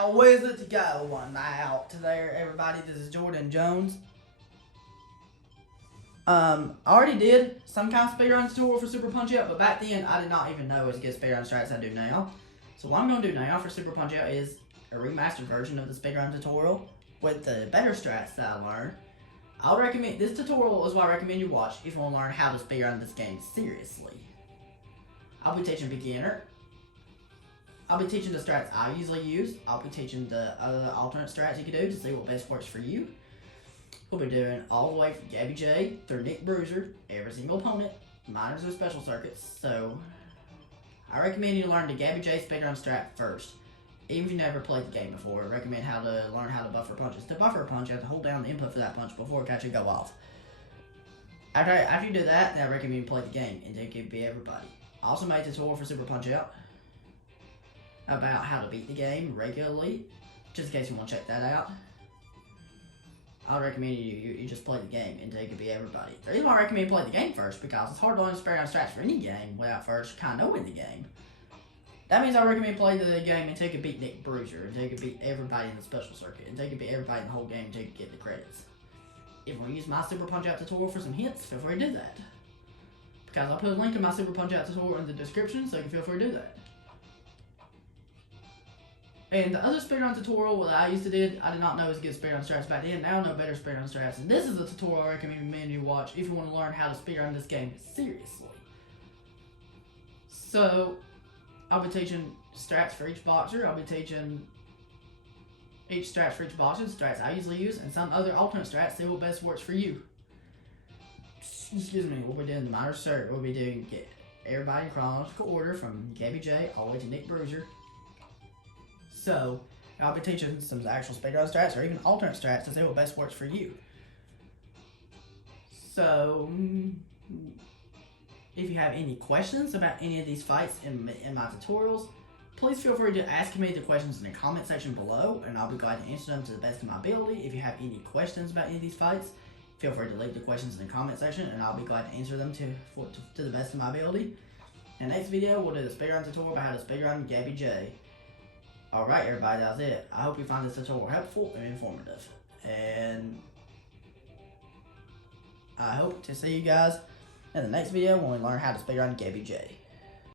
How is it going out there, everybody? This is Jordan Jones. I already did some kind of speedrun tutorial for Super Punchout, but back then I did not even know as good speedrun strats as I do now. So what I'm going to do now for Super Punchout is a remastered version of the speedrun tutorial with the better strats that I learned. I would recommend this tutorial is what I recommend you watch if you want to learn how to speedrun this game seriously. I'll be teaching beginner. I'll be teaching the strats I usually use. I'll be teaching the other alternate strats you can do to see what best works for you. We'll be doing all the way from Gabby J through Nick Bruiser, every single opponent, minors or special circuits. So I recommend you learn the Gabby J speedrun strat first. Even if you never played the game before, I recommend how to learn how to buffer punches. To buffer a punch, you have to hold down the input for that punch before it can actually go off. After you do that, then I recommend you play the game and it can be everybody. I also made a tutorial for Super Punchout about how to beat the game regularly, just in case you want to check that out. I would recommend you just play the game until it can be everybody. The reason why I recommend you play the game first, because it's hard to learn speedrun strats for any game without first kind of knowing the game. That means I recommend you play the game until you can beat Nick Bruiser, until you can beat everybody in the special circuit, until you can beat everybody in the whole game until you can get the credits. If you want to use my Super Punchout tutorial for some hints, feel free to do that. Because I'll put a link to my Super Punchout tutorial in the description, so you can feel free to do that. And the other speedrun tutorial that I used to do, I did not know as good speedrun strats back then. Now I know better speedrun strats. And this is a tutorial I recommend you watch if you want to learn how to speedrun this game seriously. So, I'll be teaching strats for each boxer. I'll be teaching each strats for each boxer, strats I usually use, and some other alternate strats, see what best works for you. Excuse me, we'll be doing the minor cert. We'll be doing everybody in chronological order from Gabby J all the way to Nick Bruiser. So, I'll be teaching some actual speedrun strats or even alternate strats to see what best works for you. So, if you have any questions about any of these fights in my tutorials, please feel free to ask me the questions in the comment section below, and I'll be glad to answer them to the best of my ability. If you have any questions about any of these fights, feel free to leave the questions in the comment section, and I'll be glad to answer them to the best of my ability. In the next video, we'll do the speedrun tutorial about how to speedrun Gabby J. Alright everybody, that's it. I hope you find this tutorial helpful and informative. And I hope to see you guys in the next video when we learn how to speedrun Gabby J.